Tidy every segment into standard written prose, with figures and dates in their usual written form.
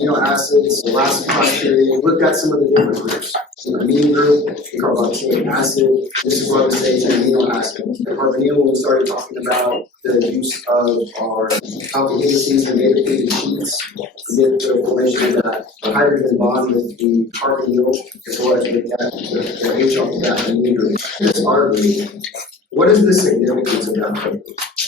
amino acids, the last criteria, we looked at some of the different groups. The amine group, the carboxylic acid, this is what we say is an amino acid. The carbonyl, when we started talking about the use of our alkyl helices and beta-pleated sheets to get the formation of that hydrogen bond with the carbonyl, as well as with that, the H off of that amine group. This R group. What is the significance of that protein?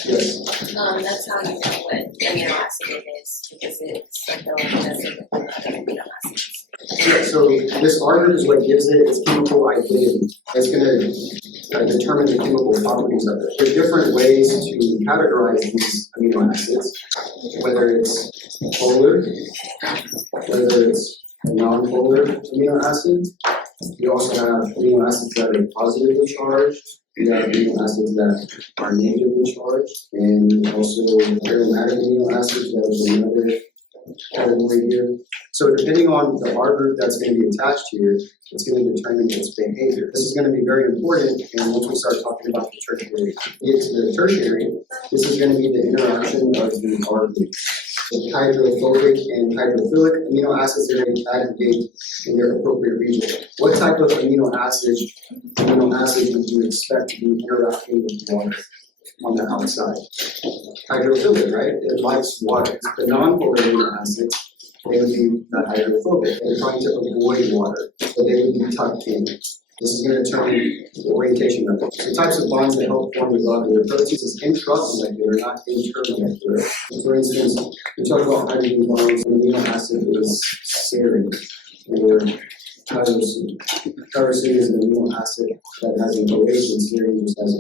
Yes. That's how you know what amino acid it is, because it's like the one that's in the amino acids. Yeah, so this R group is what gives it its chemical identity. It's going to determine the chemical properties of it. There are different ways to categorize these amino acids, whether it's polar, whether it's a non-polar amino acid. You also have amino acids that are positively charged. You have amino acids that are negatively charged, and also aromatic amino acids, that is another category here. So depending on the R group that's going to be attached here, it's going to determine its behavior. This is going to be very important, and once we start talking about the tertiary, it's the tertiary, this is going to be the interaction of the R group. The hydrophobic and hydrophilic amino acids are going to aggregate in their appropriate region. What type of amino acid would you expect to be interacting with water on the outside? Hydrophilic, right? It likes water. The non-polar amino acids, they would be hydrophobic. They're trying to avoid water, so they would be tucked in. This is going to determine the orientation of it. The types of bonds that help form the globular proteins is intramolecular, not intermolecular. For instance, we talk about hydrogen bonds, and amino acid is serine or tyrosine. Tyrosine is an amino acid that has an OH, and serine just has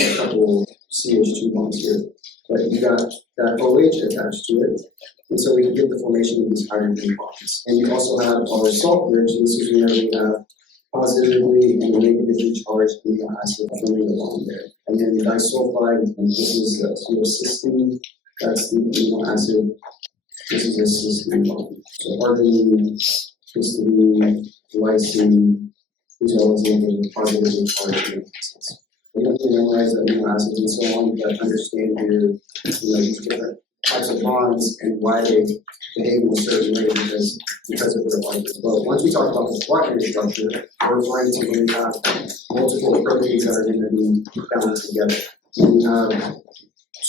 a couple CH2 bonds here. But you got that OH attached to it, and so we can get the formation of these hydrogen bonds. And you also have our salt bridge. This is where we have positively and negatively charged amino acid forming the bond there. And then disulfide, and this is cysteine, that's the amino acid. This is a cysteine bond. So arginine, cysteine, lysine, these are all examples of positively charged amino acids. You have to memorize the amino acids and so on, you got to understand these different types of bonds and why they behave in a certain way because of their bond as well. Once we talk about the quaternary structure, we're referring to when you have multiple proteins that are going to be bound together. When you have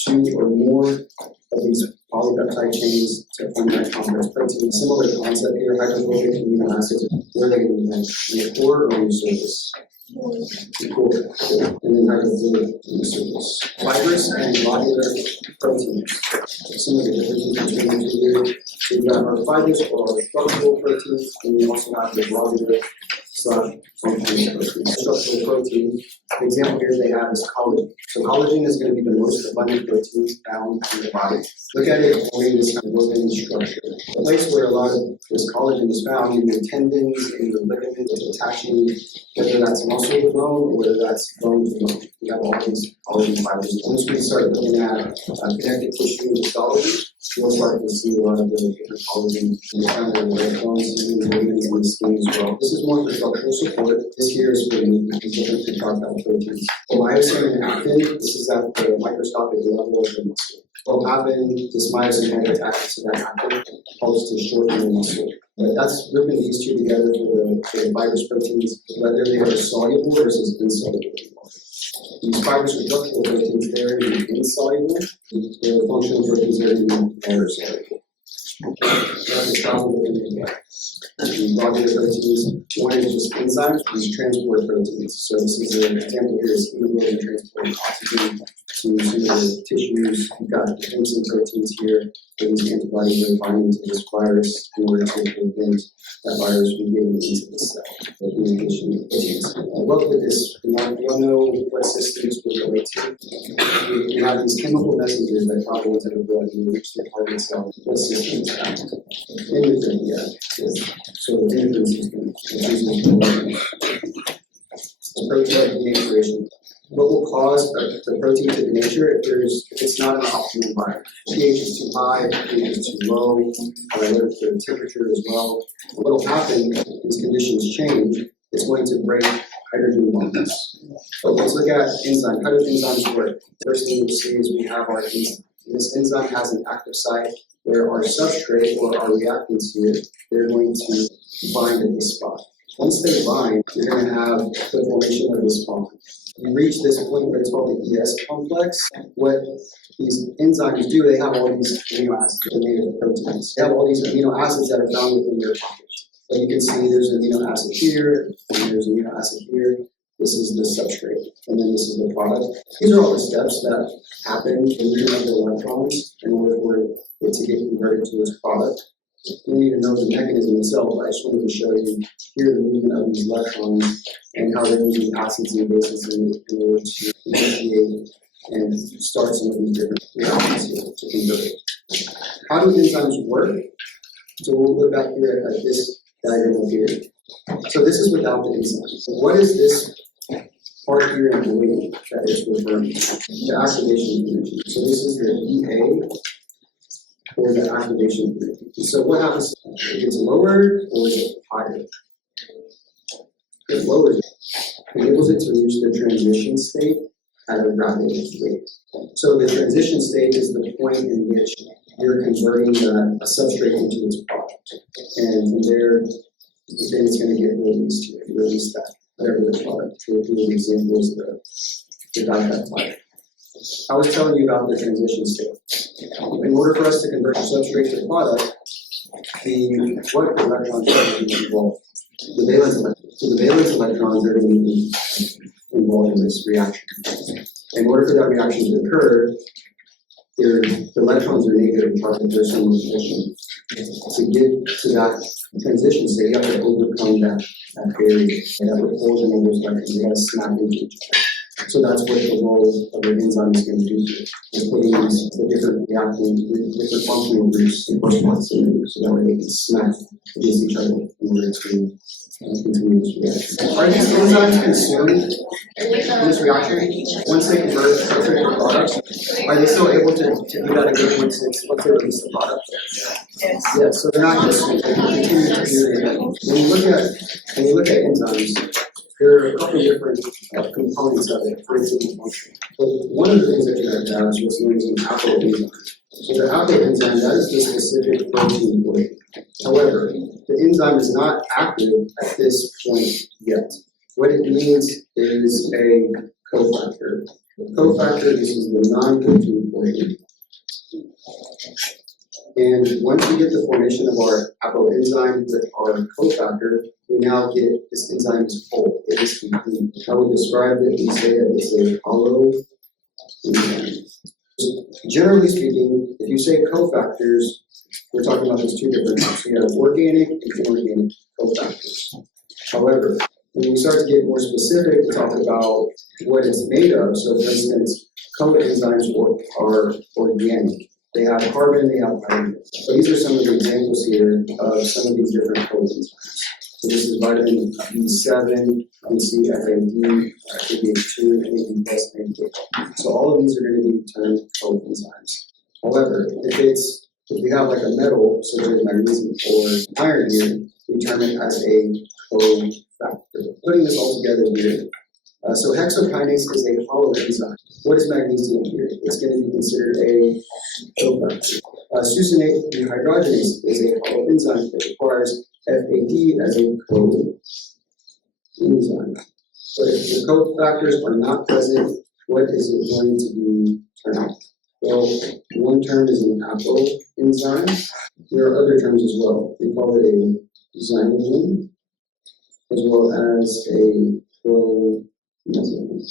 two or more of these polypeptide chains to form that complex protein. Similar concept here, hydrophobic amino acids, where they can be in the core or in the surface. The core, and then hydrophilic in the surface. Fibrous and globular proteins. Some of the differences between the two here. We've got our fibrous or structural proteins, and we also have the globular functional proteins. Structural protein, the example here they have is collagen. So collagen is going to be the most abundant protein found in the body. Look at it forming this kind of organ structure. The place where a lot of this collagen is found in your tendons, in your ligaments, attaching, whether that's muscle to bone or whether that's bone to bone. We have all these collagen fibers. Once we start looking at connective tissue histology, you'll start to see a lot of the different collagen found in the bones and the ligaments and the skin as well. This is more for structural support. This here is for the different compound proteins. The myosin and actin, this is at the microscopic level of the muscle. What will happen, this myosin can attach to that actin, helps to shorten the muscle. But that's grouping these two together for the fibrous proteins, whether they are soluble versus insoluble in water. These fibrous or structural proteins, they're insoluble. The functional proteins are in water soluble. That's the problem with the globular proteins. One is just enzymes, these transport proteins. So this is an example here is hemoglobin transporting oxygen to the tissues. You've got defensive proteins here, where these antibodies are binding to this virus in order to prevent that virus from getting into the cell. The communication of proteins. I love with this, you all know what systems we relate to. We have these chemical messengers that travel into the blood and reach the target cell. What system is that? Endocrine, yeah. So the endocrine system, the protein denaturation. What will cause the protein to denature if it's not an optimal environment? pH is too high, pH is too low, or the temperature as well. What will happen if these conditions change? It's going to break hydrogen bonds. So let's look at enzyme. How do enzymes work? First thing we see is we have our enzyme. This enzyme has an active site where our substrate or our reactants here, they're going to bind at this spot. Once they bind, you're going to have the formation of this bond. You reach this point where it's called the ES complex. What these enzymes do, they have all these amino acids that are made of proteins. They have all these amino acids that are found within their pockets. So you can see there's an amino acid here, and there's an amino acid here. This is the substrate, and then this is the product. These are all the steps that happen in the movement of the electrons in order for it to get converted to its product. You don't need to know the mechanism itself, but I just wanted to show you here the movement of these electrons and how they're using acids and bases in order to initiate and start some of these different reactions here to convert it. How do enzymes work? So we'll look back here at this diagram up here. So this is without the enzyme. So what is this part here in blue that it's referring to? The activation energy. So this is the EA, or the activation energy. So what happens? It gets lowered or is it higher? It lowers it. It enables it to reach the transition state at a rapid rate. So the transition state is the point in which you're converting a substrate into its product. And from there, then it's going to get released here. Release that, whatever the product. So the example is the dipeptide. I was telling you about the transition state. In order for us to convert the substrate to product, what electrons are going to be involved? The valence electrons. So the valence electrons are going to be involved in this reaction. In order for that reaction to occur, the electrons are negative charged in their thermal position. To get to that transition state, you have to overcome that barrier, and that repulsion of those electrons. They got to snap into each other. So that's what the role of the enzyme is going to do here. It's putting the different reacting, different functional groups in corresponding, so that way they can snap against each other in order to continue this reaction. Are these enzymes consumed in this reaction? Once they convert to products, are they still able to do that again once they release the product? Yeah, so they're not consumed. They can continue to do it again. When you look at enzymes, there are a couple of different components of it for it to function. But one of the things that you have to have is what's known as an alkyl enzyme. So the alkyl enzyme, that is the specific protein for it. However, the enzyme is not active at this point yet. What it needs is a cofactor. The cofactor, this is the non-protein portion. And once we get the formation of our apoenzyme with our cofactor, we now get this enzyme is whole. It is complete. How we describe it, we say that it's a hollow enzyme. Generally speaking, if you say cofactors, we're talking about those two different types. We have organic and inorganic cofactors. However, when we start to get more specific to talk about what it's made of, so for instance, coenzymes are organic. They have carbon, they have hydrogen. So these are some of the examples here of some of these different coenzymes. So this is vitamin B7, CFAD, KBH2, NAD+, NAD. So all of these are going to be termed coenzymes. However, if we have like a metal, such as magnesium or iron here, we term it as a cofactor. Putting this all together here. So hexokinase is a hollow enzyme. What is magnesium here? It's going to be considered a cofactor. Succinate dehydrogenase is a hollow enzyme that requires FAD as a coenzyme. But if the cofactors are not present, what is it going to be termed? Well, one term is an apoenzyme. There are other terms as well. We call it a zymogen, as well as a proenzyme.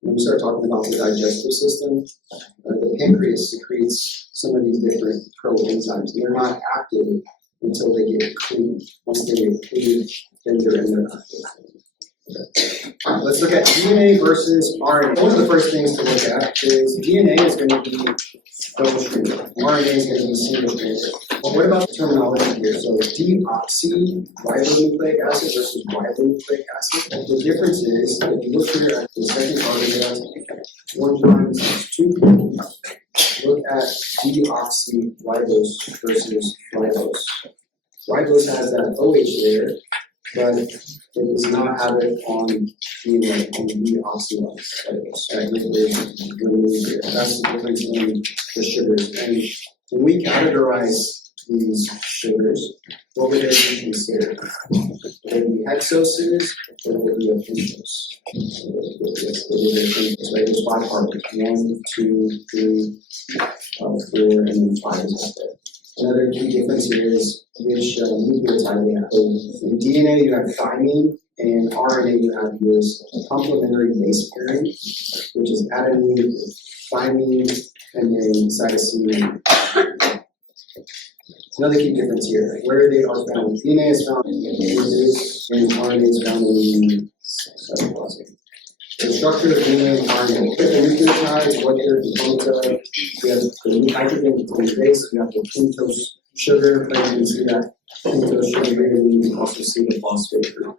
When we start talking about the digestive system, the pancreas secretes some of these different proenzymes. They're not active until they get cleaned. Once they get cleaned, then they're active. Okay. All right, let's look at DNA versus RNA. One of the first things to look at is DNA is going to be double-stranded. RNA is going to be single-stranded. But what about the terminology here? So deoxyribonucleic acid versus ribonucleic acid. The difference is, if you look here at the second carbon, 1 times 2. Look at deoxyribose versus ribose. Ribose has that OH there, but it does not have it on DNA, on deoxyribose. That's the difference in the sugars. And When we categorize these sugars, what would they be considered? Would they be hexoses or would they be a pentose? So right, there's 5 carbons. 1, 2, 3, 4, and then 5 is up there. Another key difference here is which nucleotide they have. So in DNA you have thymine, and RNA you have this complementary base pairing, which is adenine, thymine, and then cytosine. Another key difference here, where they are found. DNA is found in the nucleus, and RNA is found in the cytoplasm. The structure of DNA and RNA. The nucleotides, what they're composed of. We have the hydrogen between the base, we have the pentose sugar, but you can see that pentose sugar here, and you can also see the phosphate group.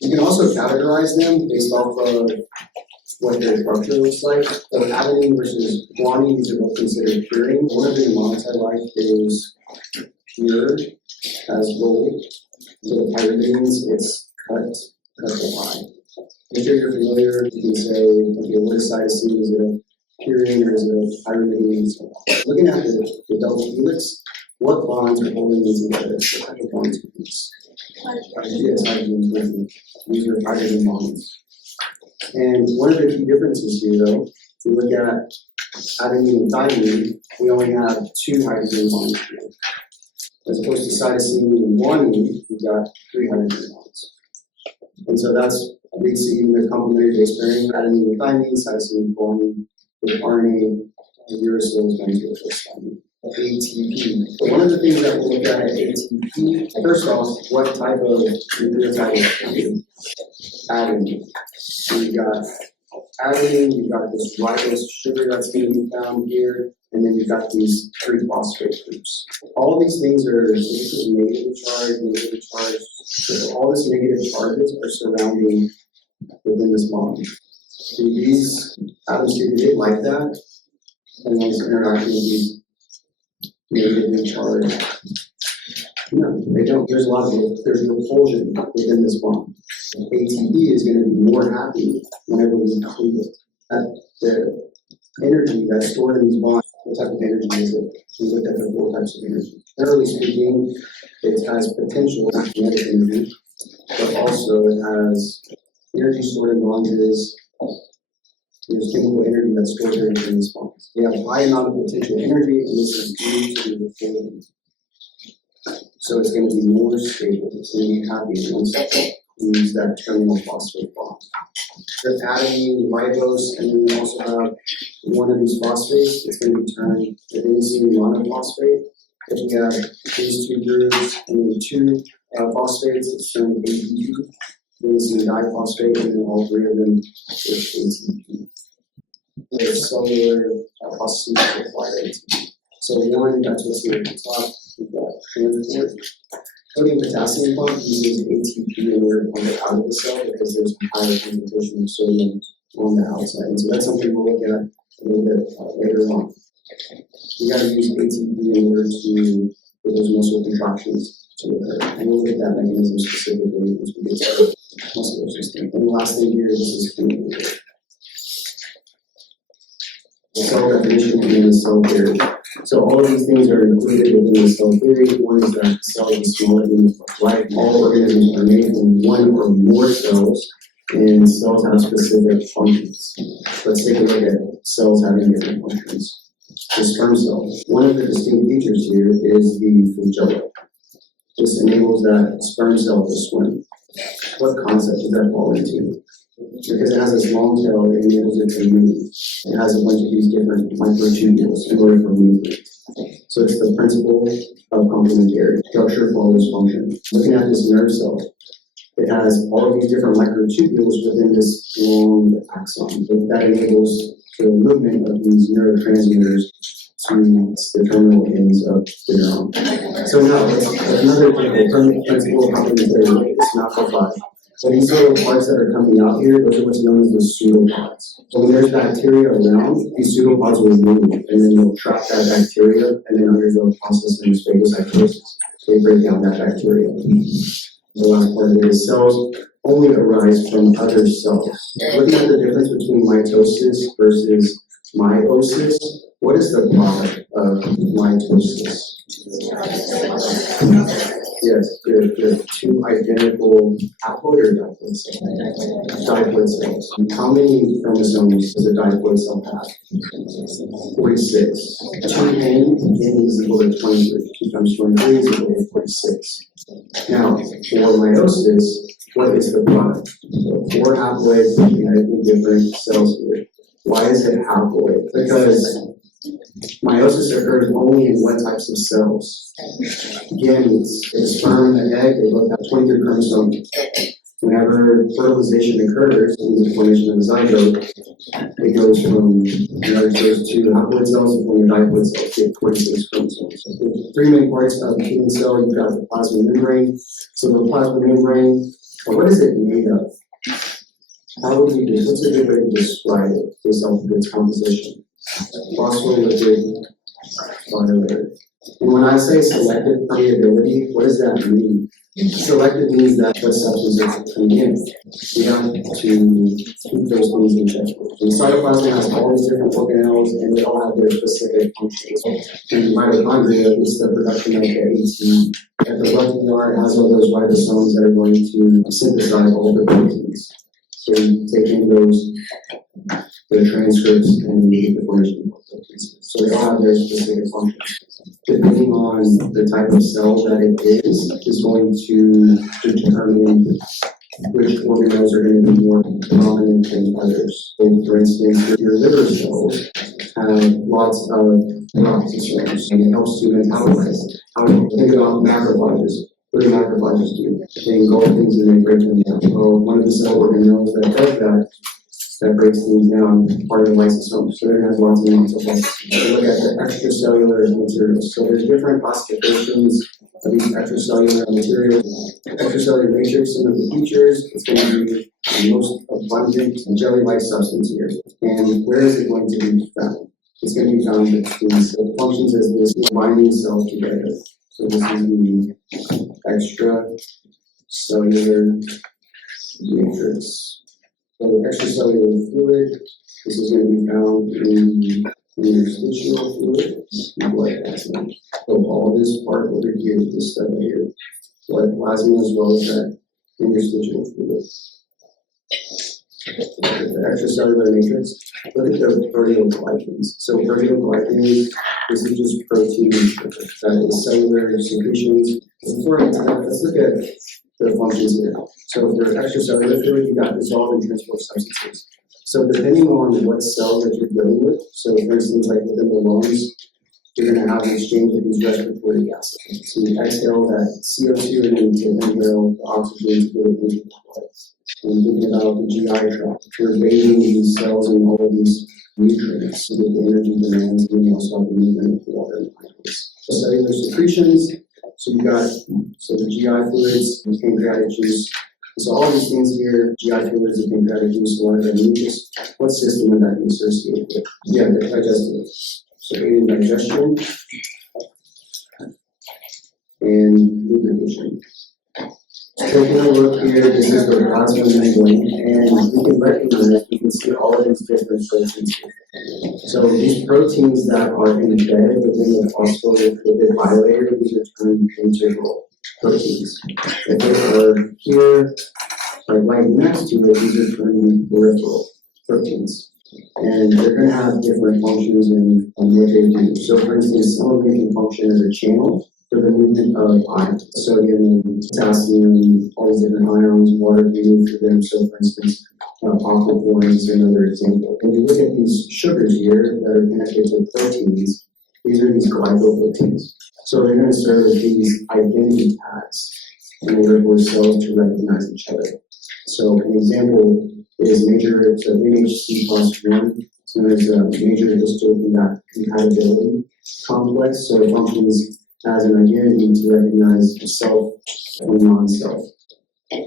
You can also categorize them based off of what their structure looks like. So adenine versus guanine, these are both considered purine. One of the mnemonics I like is pure as gold. So the pyridines, it's cut to high. If you're familiar, you can say, okay, what is cytosine? Is it a purine or is it a pyridine? Looking at the double helix, what bonds are holding these together? What type of bonds are these? Yes, hydrogen. These are hydrogen bonds. And one of the key differences here, though, if we look at adenine and thymine, we only have 2 hydrogen bonds here. As opposed to cytosine and guanine, we've got 3 hydrogen bonds. And so that's leads to even the complementary base pairing, adenine with thymine, cytosine with guanine, with RNA, uracil is going to replace thymine. ATP. So one of the things that we'll look at ATP, first off, what type of nucleotide is adenine. So you've got adenine, you've got this ribose sugar that's going to be found here, and then you've got these 3 phosphate groups. All of these things are negative charge. So all these negative charges are surrounding within this bond. So these atoms get like that, and then it's interacting with these negatively charged. No, they don't. There's a lot of there's repulsion within this bond. ATP is going to be more happy whenever we cleave it. The energy that's stored in these bonds, what type of energy is it? We looked at the 4 types of energy. Generally speaking, it has potential, not kinetic energy, but also it has energy stored in bonds. There's chemical energy that's stored here in these bonds. We have a high amount of potential energy, and this is due to the repulsion. So it's going to be more stable. It's going to be happy once we use that terminal phosphate bond. The adenine, ribose, and then we also have one of these phosphates. It's going to be turned adenosine monophosphate. If we have these 2 groups and then 2 phosphates, it's turned ATP. Adenosine diphosphate, and then all 3 of them is ATP. There's cellular processes require ATP. So one, that's what's here at the top. We've got transport. Sodium potassium pump uses ATP in order to pump it out of the cell because there's a higher concentration of sodium on the outside. And so that's something we'll look at a little bit later on. You got to use ATP in order to for those muscle contractions to occur. And we'll look at that mechanism specifically as we get to muscular system. And the last thing here, this is clinical. Cell definition and then cell theory. So all of these things are included within the cell theory. One is that the cell is a small unit of life. All organisms are made from 1 or more cells, and cells have specific functions. Let's take a look at cells having different functions. The sperm cell. One of the distinct features here is the flagella. This enables that sperm cell to swim. What concept does that fall into? Because it has this long tail, it enables it to move. It has a bunch of these different microtubules in order for movement. So it's the principle of complementarity. Structure follows function. Looking at this nerve cell, it has all of these different microtubules within this long axon. So that enables the movement of these neurotransmitters to the terminal ends of the neuron. So now, another principle of complementarity is not for 5. So these little parts that are coming out here, those are what's known as the pseudopods. So when there's bacteria around, these pseudopods will move, and then they'll trap that bacteria, and then undergo a process known as phagocytosis. They break down that bacteria. The last part of it is cells only arise from other cells. Looking at the difference between mitosis versus meiosis, What is the product of mitosis? Yes, they're two identical haploid or diploid cells. Diploid cells. How many chromosomes does a diploid cell have? 46. 2 N is equal to 23. 2 times 23 is equal to 46. Now, for meiosis, what is the product? So 4 haploid, genetically different cells here. Why is it haploid? Because meiosis occurs only in what types of cells? Gametes. The sperm and the egg, they both have 23 chromosomes. Whenever fertilization occurs, in the formation of a zygote, it goes from those 2 haploid cells to form a diploid cell, get 46 chromosomes. The 3 main parts of the human cell, you've got the plasma membrane. So the plasma membrane, what is it made of? How would you do? What's a good way to describe it based off of its composition? Phospholipid bilayer. And when I say selective permeability, what does that mean? Selective means that what substances come in. We have to keep those things in check. The cytoplasm has all these different organelles, and they all have their specific functions. In mitochondria, it's the production of the AT. At the left yard, it has all those ribosomes that are going to synthesize all the proteins. So you take in the transcripts and the formation of proteins. So they all have their specific functions. Depending on the type of cell that it is going to determine which organelles are going to be more prominent than others. So for instance, your liver cells have lots of peroxisomes, and it helps to metabolize. How do you think about macrophages? What do macrophages do? They engulf things and they break them down. Well, one of the cell organelles that does that breaks things down, part of the lysosome. So it has lots of lysosomes. Look at the extracellular materials. So there's different classifications of these extracellular materials. Extracellular matrix, some of the features, it's going to be the most abundant jelly-like substance here. And where is it going to be found? It's going to be found between, so it functions as this binding cell together. So this is the extracellular matrix. So extracellular fluid, this is going to be found in the interstitial fluid, blood plasma. So all this part over here, this stuff right here, blood plasma as well as that interstitial fluid. The extracellular matrix, look at the proteoglycans. So proteoglycans, this is just protein that is cellular secretions. Before I get to that, let's look at the functions here. So for extracellular fluid, you got dissolved and transport substances. So depending on what cells that you're dealing with, so for instance, like within the lungs, you're going to have an exchange of these respiratory gases. So you exhale that CO2 and then to inhale the oxygen to get it into the blood. And thinking about the GI tract, you're bathing these cells in all of these nutrients to get the energy demands, and you also have the movement of water. So cellular secretions. So you got the GI fluids, the pancreatic juice. So all these things here, GI fluids, the pancreatic juice, saliva, mucus, what system would that be associated with? Yeah, the digestive. So aiding digestion and lubrication. Taking a look here, this is the plasma membrane, and you can recognize, you can see all of these different proteins here. So these proteins that are embedded within the phospholipid bilayer, these are termed integral proteins. If they are here, right next to it, these are termed peripheral proteins. And they're going to have different functions in what they do. So for instance, some of them can function as a channel for the movement of ions, sodium and potassium, all these different ions, water can move through them. So for instance, aquaporins is another example. And you look at these sugars here that are connected to proteins, these are these glycoproteins. So they're going to serve as these identity tags in order for cells to recognize each other. So an example is major, so MHC plus 1, so there's a major histocompatibility complex, so it functions as an identity to recognize self and non-self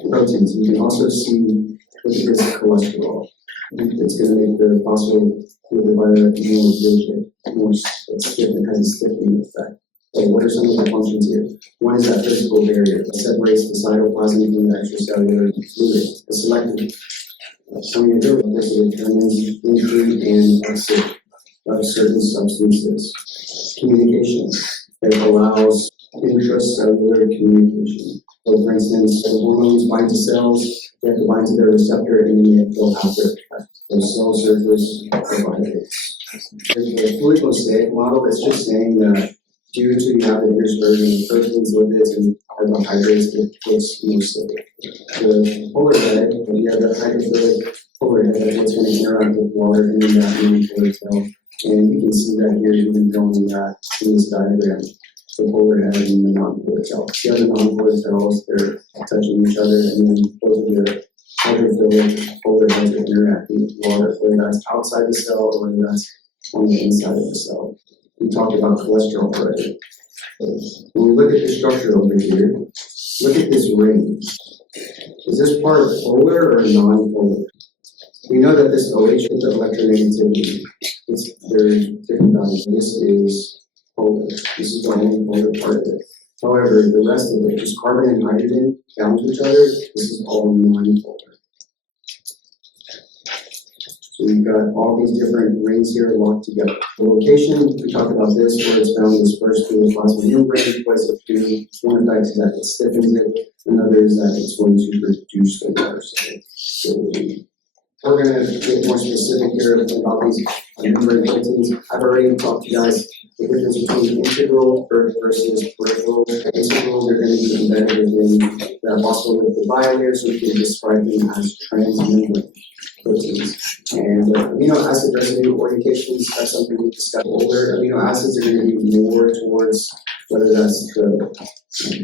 proteins. You can also see with this cholesterol. It's going to make the phospholipid bilayer more rigid, more stiff, and has a stiffening effect. So what are some of the functions here? One is that physical barrier that separates the cytoplasm from the extracellular fluid. The selective permeability, this determines entry and exit of certain substances. Communication. It allows intracellular communication. So for instance, the hormones bind to cells, they have to bind to their receptor, and then they'll have their effect. The cell surface carbohydrates. The fluid mosaic model is just saying that due to the have the interspersion of proteins, lipids, and carbohydrates, it looks mosaic. The polar head, you have the hydrophilic polar head, that's what's going to interact with water, and then that non-polar tail. And you can see that here, even going that in this diagram. The polar head and the non-polar tail. The other non-polar tails, they're touching each other, and then both of their hydrophilic polar heads are interacting with water, whether that's outside the cell or whether that's on the inside of the cell. We talked about cholesterol already. When we look at the structure over here, look at this ring. Is this part polar or non-polar? We know that this OH is the electronegativity. It's very different values. This is polar. This is the only polar part of it. However, the rest of it, just carbon and hydrogen bound to each other, this is all non-polar. So we've got all these different rings here locked together. The location, we talked about this, where it's found is first through the plasma membrane, twice it through. One effect is that it stiffens it, another is that it's going to reduce the water. So we're going to get more specific here about these membrane proteins. I've already talked to you guys the difference between integral versus peripheral. Integral, they're going to be embedded within the phospholipid bilayer, so we can describe them as transmembrane proteins. And amino acid residue orientations, that's something we discussed. Older amino acids are going to be more towards whether that's the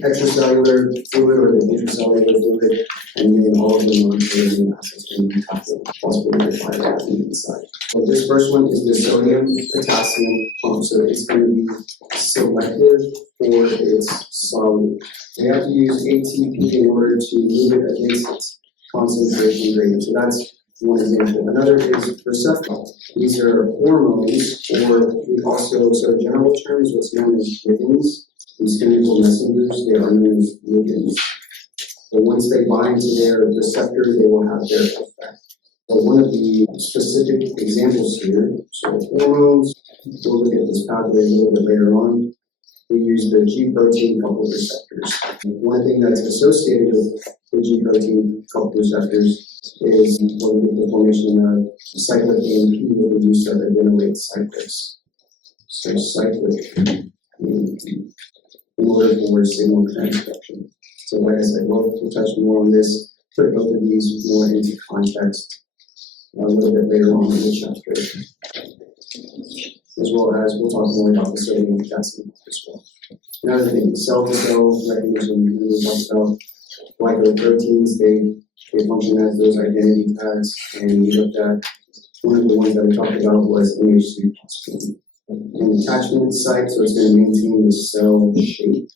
extracellular fluid or the intracellular fluid, and then all of the non-polar amino acids are going to be tapping phospholipid bilayer on the inside. Well, this first one is the sodium potassium pump, so it's going to be selective for its solute. We have to use ATP in order to move it against its concentration gradient. So that's one example. Another is receptor. These are hormones, or we also, so in general terms, what's known as ligands. These chemical messengers, they are known as ligands. But once they bind to their receptor, they will have their effect. But one of the specific examples here, so hormones, we'll look at this pathway a little bit later on. We use the G protein coupled receptors. One thing that's associated with the G protein coupled receptors is when we get the formation of cyclic AMP with the use of adenylated cyclics. So cyclic AMP in order for signal transduction. So like I said, we'll touch more on this, put both of these more into context a little bit later on in the chapter. As well as we'll talk more about the sodium and potassium as well. Another thing, cell-to-cell mechanism, we talked about glycoproteins, they function as those identity tags, and we looked at one of the ones that we talked about was MHC phosphate. An attachment site, so it's going to maintain the cell shape.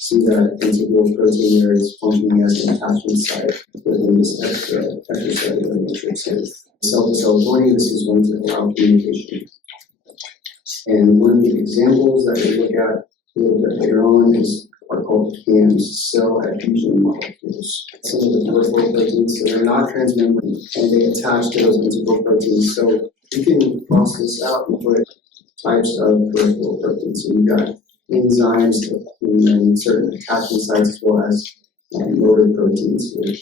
See that integral protein there is functioning as an attachment site within this extracellular matrix here. Cell-to-cell joining, this is going to allow communication. And one of the examples that we look at a little bit later on are called CAMs, cell adhesion molecules. Some of the peripheral proteins, so they're not transmembrane, and they attach to those integral proteins. So you can cross this out and put types of peripheral proteins. So you've got enzymes and then certain attachment sites as well as motor proteins here.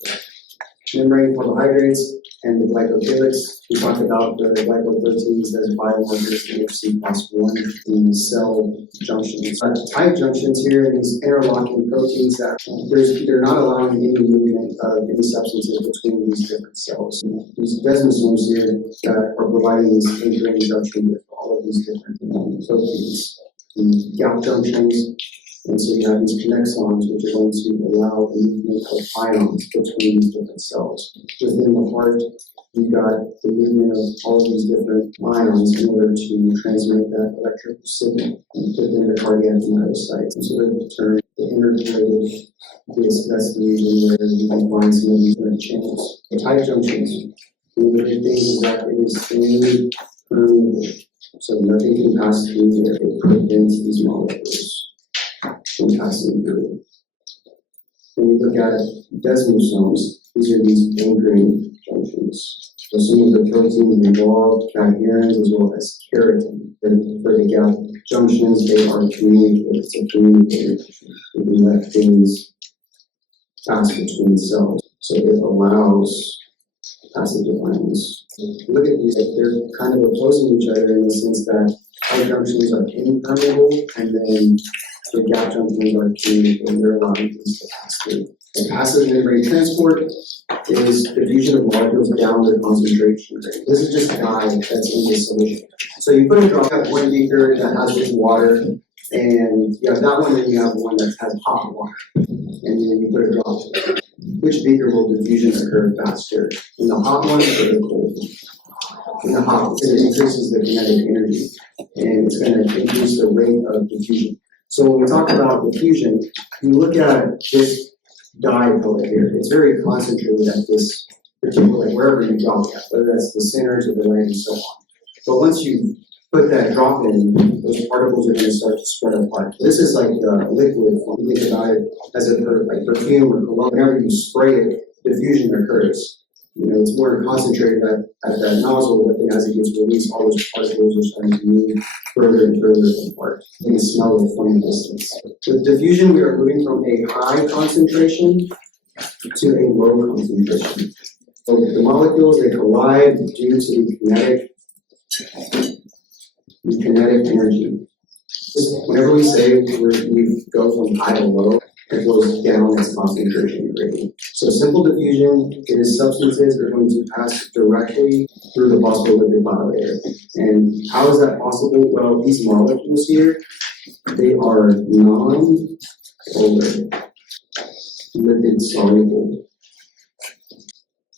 Membrane carbohydrates and the glycocalyx. We talked about the glycoproteins as biomarkers in MHC class 1 in cell junctions. Tight junctions here, these interlocking proteins that they're not allowing any movement of any substances between these different cells. These desmosomes here that are providing this anchoring junction with all of these different proteins. The gap junctions. And so you have these connexons, which are going to allow the movement of ions between these different cells. Within the heart, you've got the movement of all of these different ions in order to transmit that electrical signal within the cardiac myocytes. And so they turn the interrelated disc, that's the region where you can find some of these different channels. The tight junctions, one of the big things is that it is thinly permeable. So nothing can pass through there. It prevents these molecules from passing through. When we look at desmosomes, These are these anchoring junctions. So some of the proteins involved, cadherins as well as keratin. For the gap junctions, they are communicators. It's a communicator. We can let things pass between cells. So it allows passage of ions. Look at these, like they're kind of opposing each other in the sense that tight junctions are impermeable, and then the gap junctions are communicating. They're allowing things to pass through. The passive membrane transport is diffusion of molecules down their concentration rate. This is just dye that's in the solution. So you put a drop at one beaker that has just water, and you have that one, then you have one that has hot water, and then you put a drop. Which beaker will diffusion occur faster? In the hot one or the cold one? In the hot, because it increases the kinetic energy, and it's going to increase the rate of diffusion. So when we talk about diffusion, you look at this dye pellet here. It's very concentrated at this particular, like wherever you drop it, whether that's the center to the right and so on. But once you put that drop in, those particles are going to start to spread apart. This is like the liquid form. You think about it as a like perfume or cologne. Whenever you spray it, diffusion occurs. You know, it's more concentrated at that nozzle, but then as it gets released, all those particles are starting to move further and further apart. You can smell it from a distance. With diffusion, we are moving from a high concentration to a low concentration. So the molecules, they collide due to the kinetic energy. Whenever we say we go from high to low, it goes down its concentration gradient. So simple diffusion is substances that are going to pass directly through the phospholipid bilayer. And how is that possible? Well, these molecules here, they are non-polar, lipid soluble.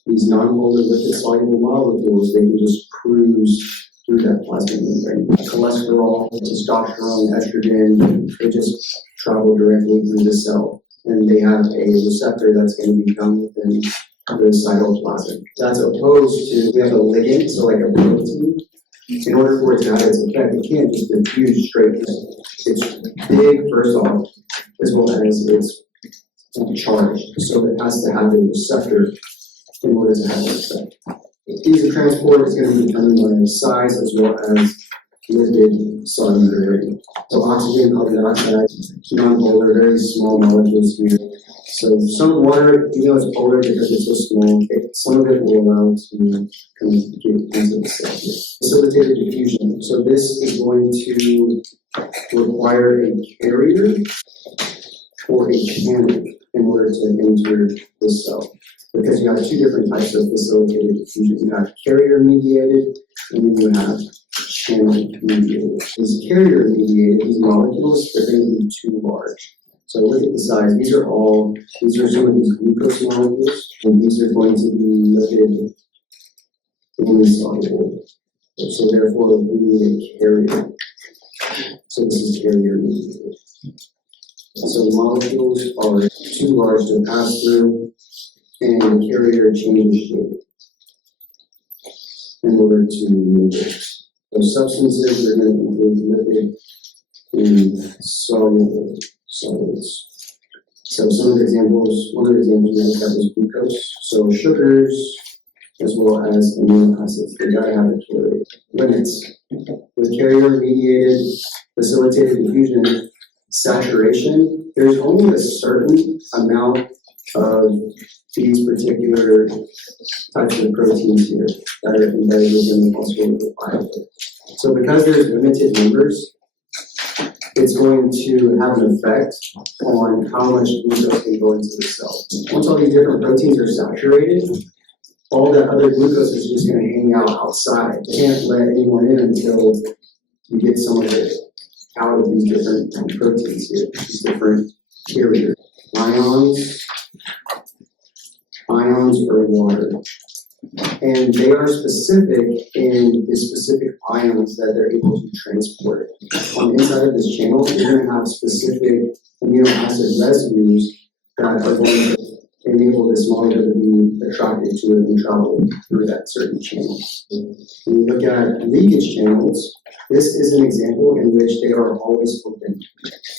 These non-polar lipid soluble molecules, they can just cruise through that plasma membrane. Cholesterol, testosterone, estrogen, they just travel directly through the cell. And they have a receptor that's going to become within the cytoplasm. That's opposed to, we have a ligand, so like a protein. In order for it to have its effect, it can't just diffuse straight. It's big, first off, as well as it's charged. So it has to have a receptor in order to have its effect. Ease of transport is going to be determined by size as well as lipid solubility. So oxygen, carbon dioxide, non-polar, very small molecules here. So some water, even though it's polar because it's so small, some of it will allow to kind of get into the cell here. Facilitated diffusion. So this is going to require a carrier or a channel in order to enter the cell. Because you have two different types of facilitated diffusion. You have carrier-mediated, and then you have channel-mediated. These carrier-mediated, these molecules, they're going to be too large. So look at the size. These are some of these glucose molecules, and these are going to be lipid insoluble. So therefore, we need a carrier. So this is carrier-mediated. So the molecules are too large to pass through, and the carrier changes shape in order to move it. Those substances are going to include lipid insoluble solids. So some of the examples, one of the examples we looked at was glucose. So sugars as well as amino acids, they gotta have a carrier. Limits. With carrier-mediated facilitated diffusion saturation, there's only a certain amount of these particular types of proteins here that are embedded within the phospholipid bilayer. So because there's limited numbers, it's going to have an effect on how much glucose can go into the cell. Once all these different proteins are saturated, all that other glucose is just going to hang out outside. You can't let anyone in until you get some of it out of these different proteins here, these different carriers. Ions are water. And they are specific in the specific ions that they're able to transport. On the inside of this channel, you're going to have specific amino acid residues that are going to enable this molecule to be attracted to it and travel through that certain channel. When we look at leakage channels, this is an example in which they are always open.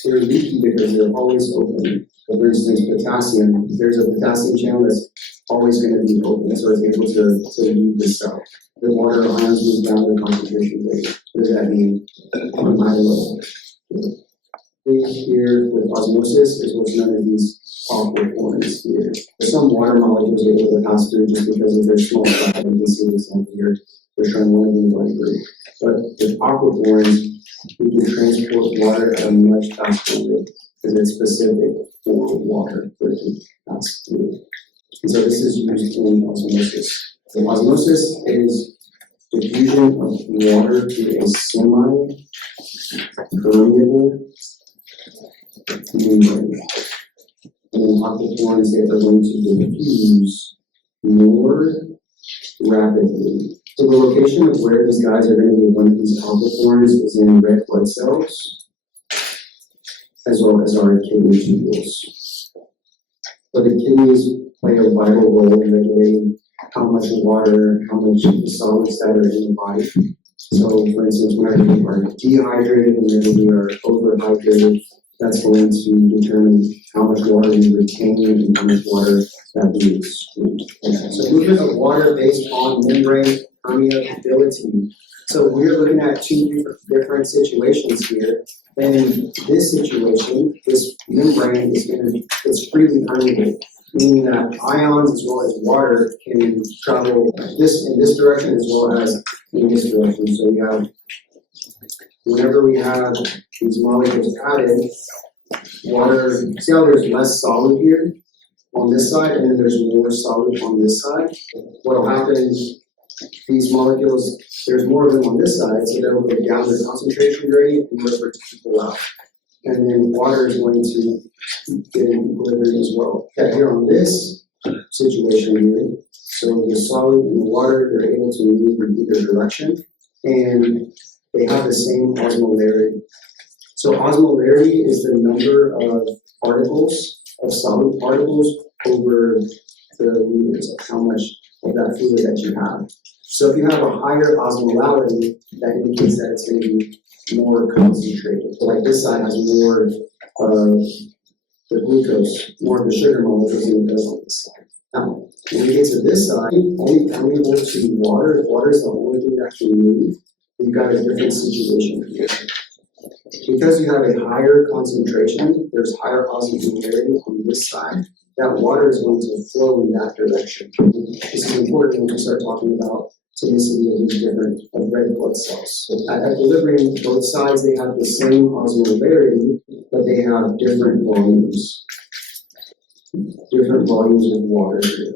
They're leaky because they're always open. For instance, potassium, there's a potassium channel that's always going to be open, so it's able to leave the cell. The water ions move down the concentration rate. What does that mean on high level? Here with osmosis is what's known as these aquaporins here. Some water molecules are able to pass through just because of their small size. You can see this sample here. We're showing one of them going through. But with aquaporins, we can transport water at a much faster rate because it's specific for water for it to pass through. And so this is used in osmosis. So osmosis is diffusion of water through a semi-permeable membrane. And aquaporins, they are going to diffuse more rapidly. So the location of where these guys are going to be one of these aquaporins is in red blood cells, as well as our kidney tubules. So the kidneys play a vital role in regulating how much water, how much solids that are in the body. So, for instance, whenever we are dehydrated, whenever we are overhydrated, that's going to determine how much water we retain and how much water that we exclude. Okay. So, movement of water based on membrane permeability. So, we're looking at two different situations here. In this situation, this membrane is freely permeable, meaning that ions as well as water can travel in this direction as well as in this direction. So we have, whenever we have these molecules added, water, see how there's less solid here on this side, and then there's more solid on this side? What will happen is these molecules, there's more of them on this side, so they'll go down the concentration gradient in order for it to equal out. And then water is going to get in equilibrium as well. Okay, here on this situation here, so the solid and the water, they're able to move in either direction, and they have the same osmolarity. So osmolarity is the number of particles, of solid particles, over the liters of how much of that fluid that you have. So if you have a higher osmolality, that indicates that it's going to be more concentrated. So like this side has more of the glucose, more of the sugar molecules than it does on this side. Now, when we get to this side, only permeable to water, if water is the only thing that can move, we've got a different situation here. Because you have a higher concentration, there's higher osmolarity on this side, that water is going to flow in that direction. This is important when we start talking about tonicity of these different red blood cells. So at equilibrium, both sides, they have the same osmolarity, but they have different volumes. Different volumes of water here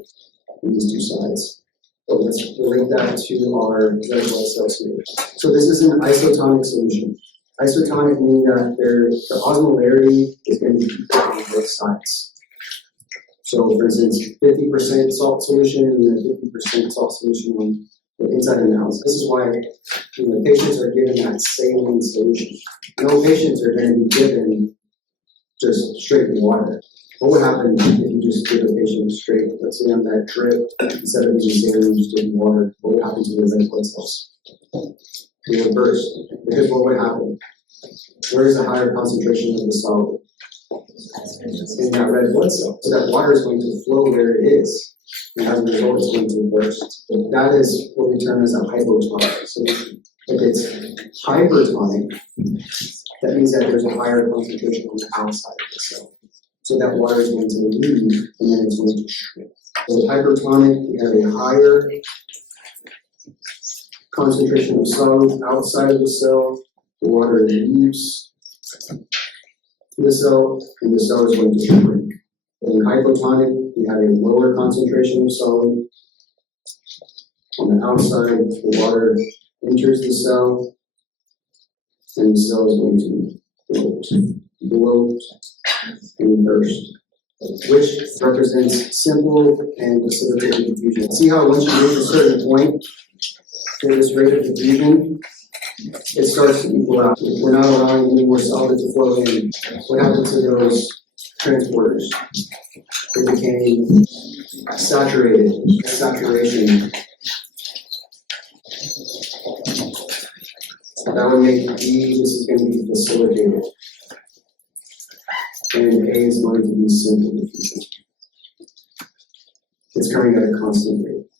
on these two sides. So let's relate that to our red blood cells here. So this is an isotonic solution. Isotonic meaning that the osmolarity is going to be equal on both sides. So for instance, 50% salt solution and then 50% salt solution on the inside and out. This is why patients are given that saline solution. No patients are going to be given just straight water. What would happen if you just give a patient straight, let's say on that drip, instead of using saline, you just give water? What would happen to the red blood cells? They would burst. Because what would happen? Where is the higher concentration of the solid? In that red blood cell. So that water is going to flow where it is. And as a result, it's going to burst. That is what we term as a hypotonic solution. If it's hypertonic, that means that there's a higher concentration on the outside of the cell. So that water is going to leave, and then it's going to shrink. So with hypertonic, we have a higher concentration of solid outside of the cell. The water leaves the cell, and the cell is going to shrink. In hypotonic, we have a lower concentration of solid. On the outside, the water enters the cell, and the cell is going to bloat, and burst, which represents simple and facilitated diffusion. See how once you reach a certain point in this rate of diffusion, it starts to equal out. If we're not allowing any more solid to flow in, what happened to those transporters? They became saturated. Saturation. That would make D, this is going to be facilitated. And A is going to be simple diffusion. It's coming at a constant rate.